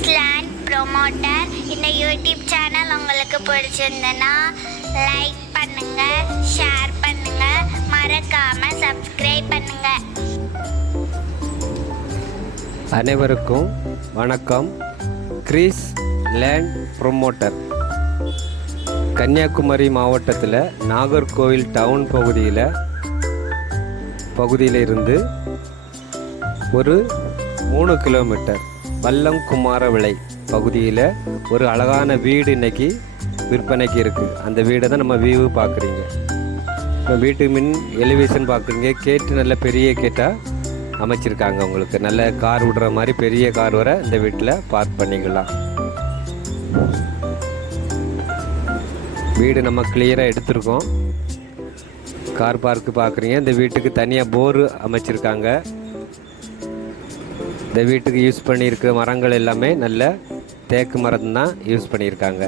Slant promoter இந்த YouTube channel உங்களுக்கு பிடிச்சிருந்ததுன்னா லைக் பண்ணுங்க ஷேர் பண்ணுங்க. மறக்காம சப்ஸ்கிரைப் பண்ணுங்க. அனைவருக்கும் வணக்கம். கிரீஸ் லேண்ட் ப்ரொமோட்டர் கன்னியாகுமரி மாவட்டத்தில் நாகர்கோவில் டவுன் பகுதியில் பகுதியில் இருந்து ஒரு மூணு கிலோமீட்டர் வல்லம் குமாரவிளை பகுதியில் ஒரு அழகான வீடு இன்றைக்கி விற்பனைக்கு இருக்குது அந்த வீடை தான் நம்ம வியூ பார்க்குறீங்க. இப்போ வீட்டு மின் எலிவேஷன் பார்க்குறீங்க. கேட்டு நல்ல பெரிய கேட்டாக அமைச்சிருக்காங்க உங்களுக்கு. நல்ல கார் விடுற மாதிரி பெரிய கார் வர இந்த வீட்டில் பார்க் பண்ணிக்கலாம். வீடு நம்ம கிளியராக எடுத்திருக்கோம். கார் பார்க்கு பார்க்குறீங்க. இந்த வீட்டுக்கு தனியாக போர் அமைச்சிருக்காங்க. இந்த வீட்டுக்கு யூஸ் பண்ணியிருக்க மரங்கள் எல்லாமே நல்ல தேக்கு மரம் தான் யூஸ் பண்ணியிருக்காங்க.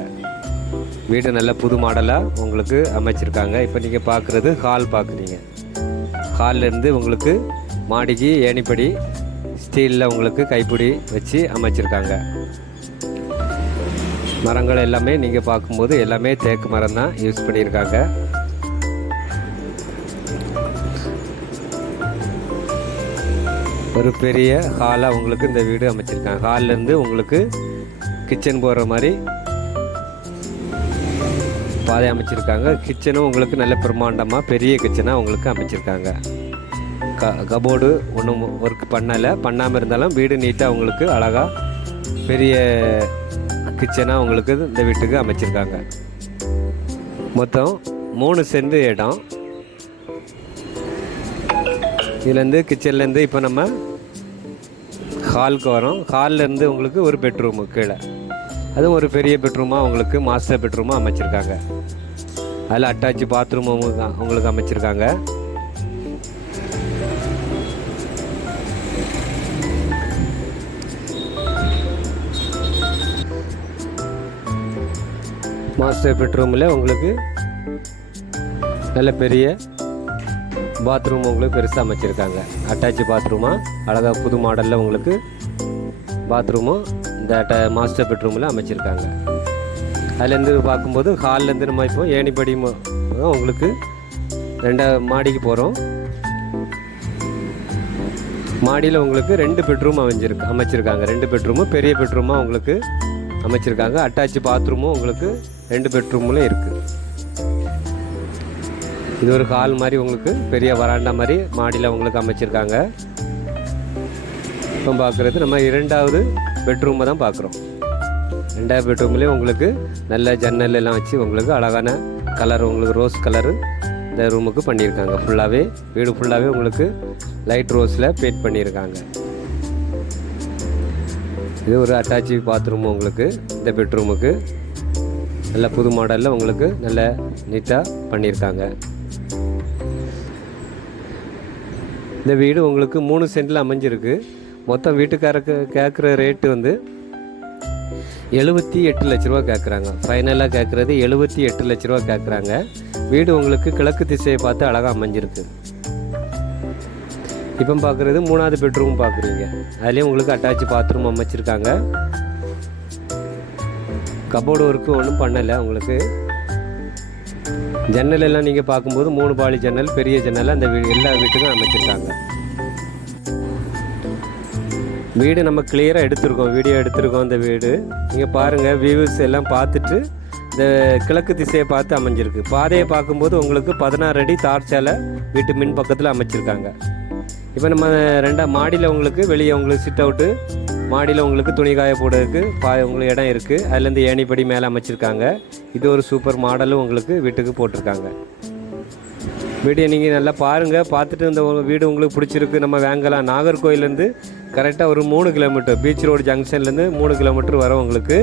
வீடு நல்ல புது மாடலாக உங்களுக்கு அமைச்சிருக்காங்க. இப்போ நீங்கள் பார்க்குறது ஹால் பார்க்குறீங்க ஹால்லேருந்து உங்களுக்கு மாடிக்கு ஏணிப்படி ஸ்டீலில் உங்களுக்கு கைப்பிடி வச்சு அமைச்சிருக்காங்க. மரங்கள் எல்லாமே நீங்கள் பார்க்கும்போது எல்லாமே தேக்கு மரம் தான் யூஸ் பண்ணியிருக்காங்க. ஒரு பெரிய ஹாலாக உங்களுக்கு இந்த வீடு அமைச்சிருக்காங்க. ஹால்லேருந்து உங்களுக்கு கிச்சன் போகிற மாதிரி பாதை அமைச்சிருக்காங்க. கிச்சனும் உங்களுக்கு நல்ல பிரம்மாண்டமாக பெரிய கிச்சனாக உங்களுக்கு அமைச்சிருக்காங்க. க கபோர்டு ஒன்றும் ஒர்க் பண்ணலை. பண்ணாமல் இருந்தாலும் வீடு நீட்டாக உங்களுக்கு அழகாக பெரிய கிச்சனாக உங்களுக்கு இந்த வீட்டுக்கு அமைச்சிருக்காங்க. மொத்தம் மூணு சென்ட் இடம். இதுலேருந்து கிச்சன்லேருந்து இப்போ நம்ம ஹாலுக்கு வரும். ஹால்லேருந்து உங்களுக்கு ஒரு பெட்ரூமு கீழே. அதுவும் ஒரு பெரிய பெட்ரூமாக உங்களுக்கு மாஸ்டர் பெட்ரூமாக அமைச்சிருக்காங்க. அதில் அட்டாச் பாத்ரூம் உங்களுக்கு அமைச்சிருக்காங்க. மாஸ்டர் பெட்ரூமில் உங்களுக்கு நல்ல பெரிய பாத்ரூம் உங்களுக்கு பெருசாக அமைச்சிருக்காங்க. அட்டாச் பாத்ரூமாக அழகாக புது மாடலில் உங்களுக்கு பாத்ரூமும் இந்த அட்ட மாஸ்டர் பெட்ரூமில் அமைச்சிருக்காங்க. அதுலேருந்து பார்க்கும்போது ஹால்லேருந்து நம்ம இப்போ ஏணிப்படி உங்களுக்கு ரெண்டா மாடிக்கு போகிறோம் மாடியில் உங்களுக்கு ரெண்டு பெட்ரூம் அமைஞ்சிருக்கு அமைச்சிருக்காங்க. ரெண்டு பெட்ரூமும் பெரிய பெட்ரூமாக உங்களுக்கு அமைச்சிருக்காங்க. அட்டாச் பாத்ரூமும் உங்களுக்கு ரெண்டு பெட்ரூமில் இருக்குது இது ஒரு ஹால் மாதிரி உங்களுக்கு பெரிய வராண்டா மாதிரி மாடியில் உங்களுக்கு அமைச்சிருக்காங்க. இப்போ பார்க்குறது நம்ம இரண்டாவது பெட்ரூமை தான் பார்க்குறோம். ரெண்டாவது பெட்ரூம்லேயும் உங்களுக்கு நல்ல ஜன்னல் எல்லாம் வச்சு உங்களுக்கு அழகான கலர் உங்களுக்கு ரோஸ் கலரு இந்த ரூமுக்கு பண்ணியிருக்காங்க. ஃபுல்லாகவே வீடு ஃபுல்லாகவே உங்களுக்கு லைட் ரோஸில் பெயிண்ட் பண்ணியிருக்காங்க. இது ஒரு அட்டாச் பாத்ரூம் உங்களுக்கு இந்த பெட்ரூமுக்கு நல்ல புது மாடலில் உங்களுக்கு நல்ல நீட்டாக பண்ணியிருக்காங்க. இந்த வீடு உங்களுக்கு மூணு சென்டில் அமைஞ்சிருக்கு. மொத்தம் வீட்டுக்காரருக்கு கேட்குற ரேட்டு வந்து எழுபத்தி எட்டு லட்ச ரூபா கேட்குறாங்க ஃபைனலாக கேட்குறது எழுபத்தி எட்டு லட்ச ரூபா கேட்குறாங்க வீடு உங்களுக்கு கிழக்கு திசையை பார்த்து அழகாக அமைஞ்சிருக்கு. இப்போ பார்க்குறது மூணாவது பெட்ரூம் பார்க்குறீங்க அதுலேயும் உங்களுக்கு அட்டாச் பாத்ரூம் அமைச்சிருக்காங்க. கபோர்டு ஒர்க்கு ஒன்றும் பண்ணலை உங்களுக்கு. ஜன்னல் எல்லாம் நீங்கள் பார்க்கும்போது மூணு பாலி ஜன்னல் பெரிய ஜன்னல் அந்த வீடு எல்லா வீட்டுக்கும் அமைச்சிருக்காங்க. வீடு நம்ம கிளியராக எடுத்திருக்கோம். வீடியோ எடுத்திருக்கோம் அந்த வீடு. நீங்கள் பாருங்கள் வியூஸ் எல்லாம் பார்த்துட்டு இந்த கிழக்கு திசையை பார்த்து அமைஞ்சிருக்கு. பாதையை பார்க்கும்போது உங்களுக்கு பதினாறு அடி தார் சாலை வீட்டு மின் பக்கத்தில் அமைச்சிருக்காங்க. இப்போ நம்ம ரெண்டாம் மாடியில் உங்களுக்கு வெளியே உங்களுக்கு சிட் அவுட்டு மாடியில் உங்களுக்கு துணி காய போடுறதுக்கு பா உங்களுக்கு இடம் இருக்குது அதுலேருந்து ஏணிப்படி மேலே அமைச்சிருக்காங்க. இது ஒரு சூப்பர் மாடலும் உங்களுக்கு வீட்டுக்கு போட்டிருக்காங்க. வீடியோ நீங்கள் நல்லா பாருங்கள் பார்த்துட்டு இந்த வீடு உங்களுக்கு பிடிச்சிருக்கு. நம்ம வாங்கலாம் நாகர்கோயிலேருந்து கரெக்டாக ஒரு மூணு கிலோமீட்டர் பீச் ரோடு ஜங்ஷன்லேருந்து மூணு கிலோமீட்டர் வரும் உங்களுக்கு.